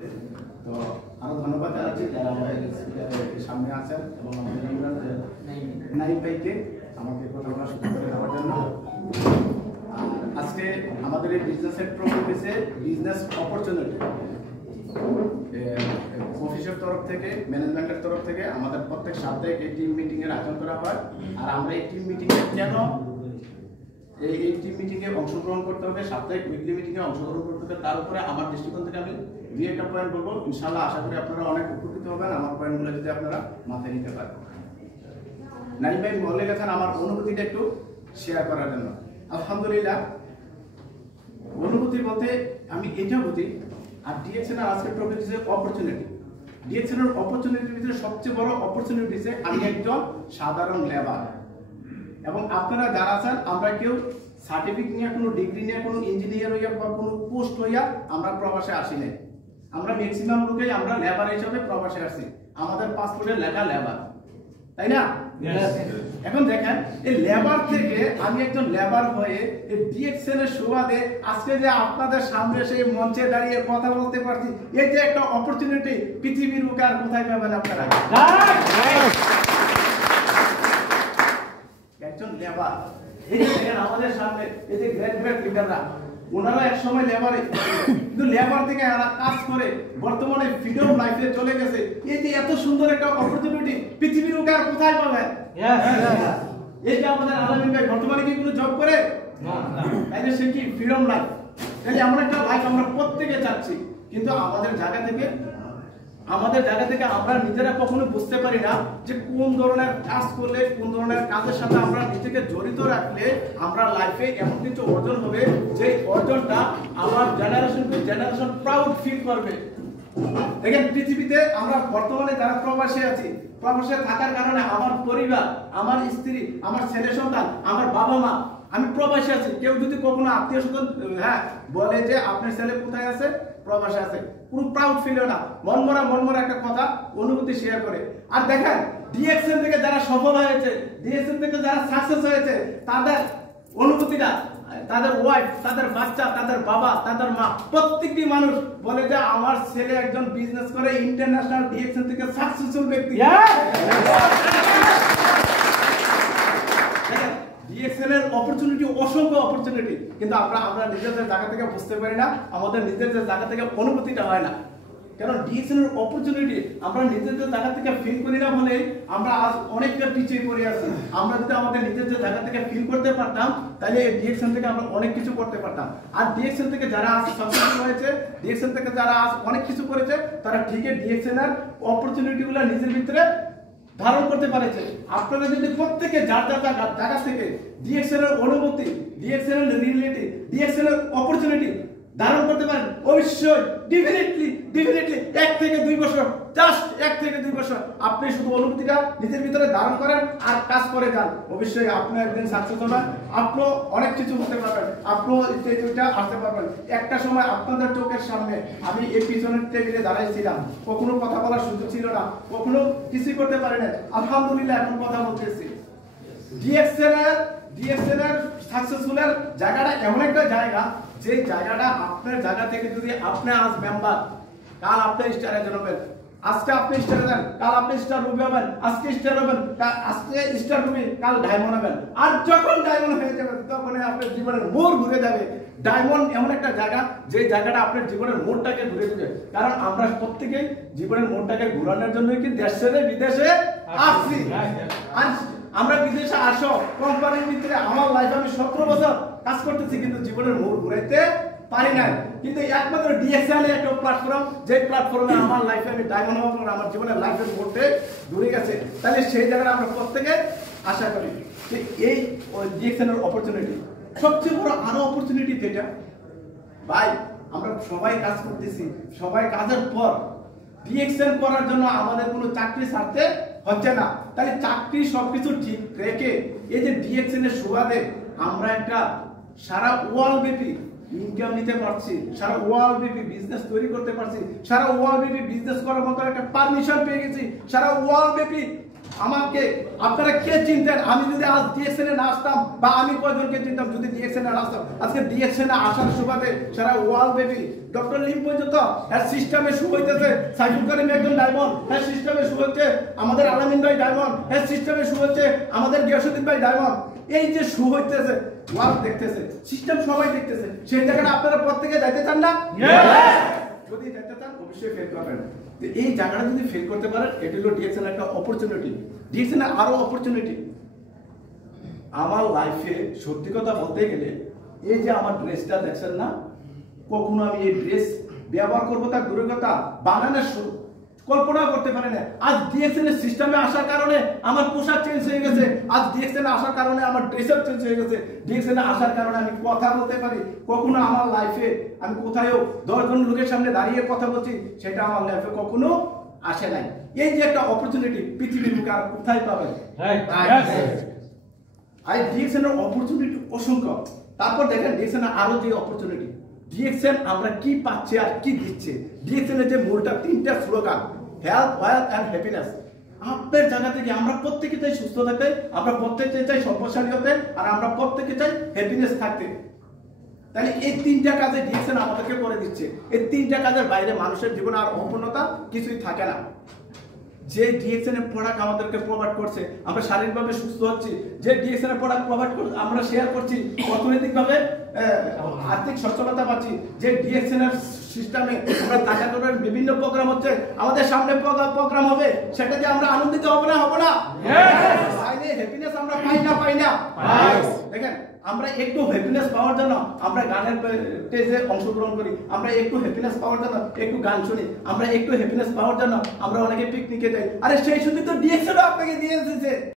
তো আরো ধন্যবাদ জানাচ্ছি যারা আমাদের সামনে আছেন এবং আমাদের নাইম ভাইকে আমাকে কথাগুলো শুরু করে দেওয়ার জন্য। আজকে আমাদের এই বিজনেসের টপিক হচ্ছে বিজনেস অপরচুনিটি। অফিসের তরফ থেকে, ম্যানেজমেন্টের তরফ থেকে আমাদের প্রত্যেক সপ্তাহে এই টিম মিটিং এর আয়োজন করা হয়। আর আমরা এই টিম মিটিং এর কেন এই টিম মিটিং এ অংশগ্রহণ করতে হবে, সাপ্তাহিক উইকলি মিটিং এ অংশগ্রহণ করতে হবে, তার উপরে আমার দৃষ্টিকোণ থেকে আমি দুই একটা পয়েন্ট বলবো। ইনশাআল্লাহ আশা করি আপনারা অনেক উপকৃত হবেন আমার পয়েন্টগুলো যদি আপনারা মাথায় নিতে পারেন। নাইম ভাই বলে গেছেন আমার অনুভূতিটা একটু শেয়ার করার জন্য। আলহামদুলিল্লাহ, অনুভূতি বলতে আমি এটা বুঝি। আর ডিএক্সএন এর আজকের টপিক হচ্ছে অপরচুনিটি। ডিএক্সএন এর অপরচুনিটির ভিতরে সবচেয়ে বড় অপরচুনিটি হচ্ছে আমি একজন সাধারণ লেবার। এবং আপনারা যারা আছেন, আমরা কেউ সার্টিফিকেট নিয়ে, কোনো ডিগ্রি নিয়ে, কোনো ইঞ্জিনিয়ার হইয়া বা কোনো পোস্ট হইয়া আমরা প্রবাসে আসি নাই। আমরা ম্যাক্সিমাম লোকেই আমরা লেবার হিসাবে প্রবাসে আসি। আমাদের পাসপোর্টে লেখা লেবার, তাই না? এখন দেখেন, এই লেবার থেকে আমি একজন লেবার হয়ে এই ডিএক্সএন এর সুবাদে আজকে যে আপনাদের সামনে সেই মঞ্চে দাঁড়িয়ে কথা বলতে পারছি, এই যে একটা অপরচুনিটি পৃথিবীর বুকে আর কোথায় পাবেন আপনারা? একজন লেবার, এই যে দেখেন আমাদের সামনে এই যে গ্রাজুয়েট লিডাররা, ওনারা এক সময় লেবারে, কিন্তু লেবার থেকে এরা কাজ করে বর্তমানে ফ্রিডম লাইফে চলে গেছে। এই যে এত সুন্দর একটা অপরচুনিটি পৃথিবীর বুকে আর কোথায় পাবেন? এই যে আমাদের আলামিন ভাই বর্তমানে কি কোনো জব করে? তাই যে সে কি ফ্রিডম লাইফ, তাই এমন একটা লাইফ আমরা প্রত্যেকে চাচ্ছি। কিন্তু আমাদের জায়গা থেকে আমরা নিজেরা কখনো বুঝতে পারি না যে কোন ধরনের কাজ করলে, কোন ধরনের কাজের সাথে আমরা নিজেকে জড়িত রাখলে আমরা লাইফে এমন কিছু অর্জন হবে যে অর্জনটা আমার generation to generation proud feel করবে। দেখেন, পৃথিবীতে আমরা বর্তমানে যারা প্রবাসে আছি, প্রবাসে থাকার কারণে আমার পরিবার, আমার স্ত্রী, আমার ছেলে সন্তান, আমার বাবা মা, আমি প্রবাসী আছি। কেউ যদি কখনো আত্মীয় স্বজন বলে যে আপনার ছেলে কোথায় আছে, প্রবাসে আছে, পুরো প্রাউড ফিল হয় না, মনমরা একটা কথা অনুভূতি শেয়ার করে। আর দেখেন, ডিএক্সএন থেকে যারা সফল হয়েছে, ডিএক্সএন থেকে যারা সাকসেস হয়েছে, তাদের অনুভূতিটা, তাদের ওয়াইফ, তাদের বাচ্চা, তাদের বাবা, তাদের মা, প্রত্যেকটি মানুষ বলে যে আমার ছেলে একজন বিজনেস করে ইন্টারন্যাশনাল ডিএক্সএন থেকে সাকসেসফুল ব্যক্তি। ডিএক্সএন এর অপরচুনিটি, অসংখ্য অপরচুনিটি, কিন্তু আমরা নিজেদের জায়গা থেকে বুঝতে পারি না, আমাদের নিজেদের জায়গা থেকে অনুভূতিটা হয় না। কারণ ডিএক্সএন এর অপরচুনিটি আমরা নিজেদের জায়গা থেকে ফিল করি না বলে আমরা আজ অনেকটা পিছিয়ে পড়ে আছি। আমরা যদি আমাদের নিজেদের জায়গা থেকে ফিল করতে পারতাম, তাহলে ডিএক্সএন থেকে আমরা অনেক কিছু করতে পারতাম। আর ডিএক্সএন থেকে যারা আজ সাকসেসফুল হয়েছে, ডিএক্সএন থেকে যারা আজ অনেক কিছু করেছে, তারা ঠিকই ডিএক্সএন এর অপরচুনিটিগুলো নিজের ভিতরে ধারণ করতে পারেছে। আপনারা যদি প্রত্যেকে যার জায়গা থেকে ডিএক্সএন এর অনুভূতি, ডিএক্সএন এর রিয়েলিটি, ডিএক্সএন এর অপরচুনিটি ধারণ করতে পারেন, অবশ্যই ডেফিনেটলি 1 থেকে 2 বছর, জাস্ট 1 থেকে 2 বছর আপনি শুধু অনুভূতিটা নিজের ভিতরে ধারণ করেন আর কাজ করে যান, অবশ্যই আপনি একদিন সাকসেস হবেন। আপনি অনেক কিছু হতে পারবেন, আপনি স্টেজটা আসতে পারবেন। একটা সময় আপনাদের চোখের সামনে আমি এই পিছনের টেবিলে দাঁড়াইছিলাম, কখনো কথা বলার সুযোগ ছিল না, কখনো কিছুই করতে পারি না। আলহামদুলিল্লাহ এখন কথা বলতেছি। ডিএক্সএন এর সাকসেসফুলের জায়গাটা এমন একটা জায়গা, যে জায়গাটা আপনার জায়গা থেকে যদি আপনি আজ মেম্বার, কাল আপনি স্টার এজেন্ট হবেন, আজকে আপনি স্টার এজেন্ট, কাল আপনি স্টার রুবি হবেন, আজকে স্টার হবেন, আজকে স্টার রুবি, কাল ডায়মন্ড হবেন। আর যখন ডায়মন্ড হয়ে যাবেন, তখন আপনার জীবনের মোড় ঘুরে যাবে। ডায়মন্ড এমন একটা জায়গা, যে জায়গাটা আপনার জীবনের মোড়টাকে ঘুরে দেবে। কারণ আমরা প্রত্যেকেই জীবনের মোড়টাকে ঘুরানোর জন্য কি দেশ ছেড়ে বিদেশে আসছি। আর আমরা বিদেশে আসো, কোম্পানির ভিতরে আমার লাইফে আমি 17 বছর কাজ করতেছি, কিন্তু জীবনের মোড় ঘুরাইতে পারি না। কিন্তু একমাত্র ডিএক্সএন একটা প্ল্যাটফর্ম, যে প্ল্যাটফর্মে আমার লাইফে আমি ডায়মন্ড হওয়ার পর আমার জীবনের লাইফের মোড়ে ঘুরে গেছে। তাহলে সেই জায়গাটা আমরা প্রত্যেকে আশা করি যে এই ডিএক্সএন এর অপরচুনিটি সবচেয়ে বড়। আরো অপরচুনিটি যেটা ভাই, আমরা সবাই কাজ করতেছি, সবাই কাজের পর ডিএক্সএন করার জন্য আমাদের কোনো চাকরি ছাড়তে হচ্ছে না। তাহলে চাকরি সবকিছু ঠিক রেখে এই যে ডিএক্সএন এর সুবাদে আমরা একটা সারা ওয়ার্ল্ড ব্যাপী ইনকাম নিতে পারছি, সারা ওয়ার্ল্ড ব্যাপী বিজনেস তৈরি করতে পারছি, সারা ওয়ার্ল্ড ব্যাপী বিজনেস করার মতো একটা পারমিশন পেয়ে গেছি, সারা ওয়ার্ল্ড ব্যাপী আমাকে আপনারা কে চিনতেন? আমি যদি আজ ডিএক্সএন এ না আসতাম, বা আমি কয়জনকে চিনতাম যদি ডিএক্সএন এ আসতাম? আজকে ডিএক্সএন এ আসার সুবাদে সারা ওয়ার্ল্ড ব্যাপী ডক্টর লিম পর্যন্ত এর সিস্টেমে শুরু হইতেছে। সাইফুল করিম একজন ডায়মন্ড, এর সিস্টেমে শুরু হচ্ছে আমাদের আলামিন ভাই ডায়মন্ড, এর সিস্টেমে শুরু হচ্ছে আমাদের গিয়াসউদ্দিন ভাই ডায়মন্ড। এই যে শুরু হইতেছে, ওয়ার্ল্ড দেখতেছে, সিস্টেম সবাই দেখতেছে, সেই জায়গাটা আপনারা প্রত্যেকে যাইতে চান না? যদি যেতে চান অবশ্যই ফেল করবেন। এই জায়গাটা যদি ফেল করতে পারেন, এটা হলো ডিএক্সএন একটা অপরচুনিটি, ডিএক্সএন আরো অপরচুনিটি। আমার লাইফে সত্যি কথা বলতে গেলে এই যে আমার ড্রেসটা দেখছেন না, কখনো আমি এই ড্রেস ব্যবহার করবো তার দূরের কথা, বানানোর কল্পনা করতে পারি না। আজ ডিএক্সএন এর সিস্টেমে আসার কারণে আমার পোশাক চেঞ্জ হয়ে গেছে, আজ ডিএক্সএন এ আসার কারণে আমার ড্রেসআপ চেঞ্জ হয়ে গেছে, ডিএক্সএন এ আসার কারণে আমি কথা বলতে পারি। কখনো আমার লাইফে আমি কোথায়ও 10 জন লোকের সামনে দাঁড়িয়ে কথা বলছি, সেটা আমার লাইফে কখনো আসে নাই। এই যে একটা অপরচুনিটি পৃথিবীর বুকে আর কোথায় পাবেন? আর ডিএক্সএন এর অপরচুনিটি অসংখ্য। তারপর দেখেন ডিএক্সএন এর আরো যে অপরচুনিটি, ডিএক্সএন আমরা কি পাচ্ছি আর কি দিচ্ছে। ডিএক্সএন এর যে মূলটা 3টা slogan, health, wealth and happiness. আপনার জায়গা থেকে আমরা প্রত্যেকে চাই সুস্থ থাকতে, আমরা প্রত্যেকে চাই সম্পদশালী হতে, আর আমরা প্রত্যেকে চাই হ্যাপিনেস থাকতে। তাহলে এই 3টা কাজে ডিএক্সএন আমাদেরকে করে দিচ্ছে। এই 3টা কাজের বাইরে মানুষের জীবনে আর অপূর্ণতা কিছুই থাকে না। যে ডিএক্সএন এর প্রোডাক্ট আমাদেরকে প্রোভাইড করছে, আমরা শারীরিকভাবে সুস্থ হচ্ছি। যে ডিএক্সএন এর প্রোডাক্ট প্রোভাইড করছে, আমরা শেয়ার করছি, অর্থনৈতিকভাবে আর্থিক সচ্ছলতা পাচ্ছি। যে ডিএক্সএন এর সিস্টেমে আমরা টাকা করার বিভিন্ন প্রোগ্রাম হচ্ছে, আমাদের সামনে প্রোগ্রাম হবে, সেটা যে আমরা আনন্দিত হব না? হব না? হ্যাপিনেস আমরা পাই না? দেখেন, আমরা একটু হ্যাপিনেস পাওয়ার জন্য আমরা গানের স্টেজে অংশগ্রহণ করি, আমরা একটু হ্যাপিনেস পাওয়ার জন্য একটু গান শুনি, আমরা একটু হ্যাপিনেস পাওয়ার জন্য আমরা অনেকে পিকনিকে যাই। আরে সেই সুযোগ তো ডিএক্সএন আপনাকে দিয়ে এসেছে।